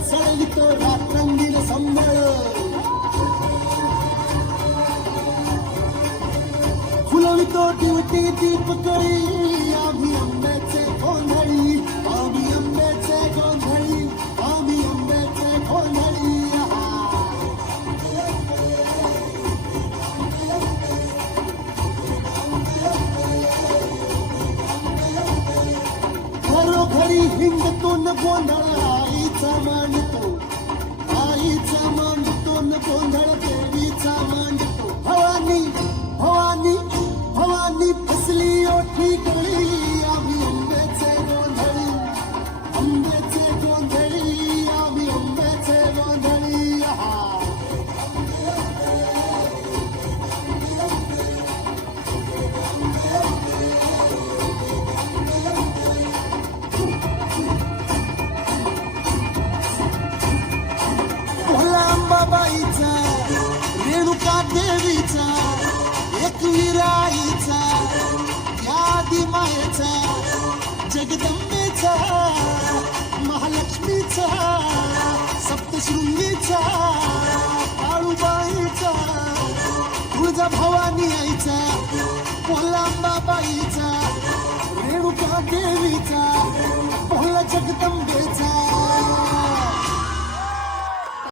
चढवितो रात्रंदिन संबळ फुलवितो दिवटी दीपकळी आम्ही आंब्याचे गोंधळी आम्ही आंब्याचे गोंधळी आम्ही आंब्याचे गोंधळी घरोघरी हिंडतो न गोंधळ आईचा मांडतो न गोंधळ देवीचा मांडतो भवानी भवानी भवानी फसली ओठी गळी आम्ही आंब्याचे गोंधळी आम्ही आंब्याचे गोंधळी बाईचा रेणुका देवीचा एकविराईचा यादी मायेचा जगदंबेचा महालक्ष्मीचा सप्तशृंगीचा काळूबाईचा तुळजा भवानी आईचा कोल्हांबा बाईचा रेणुका देवीचा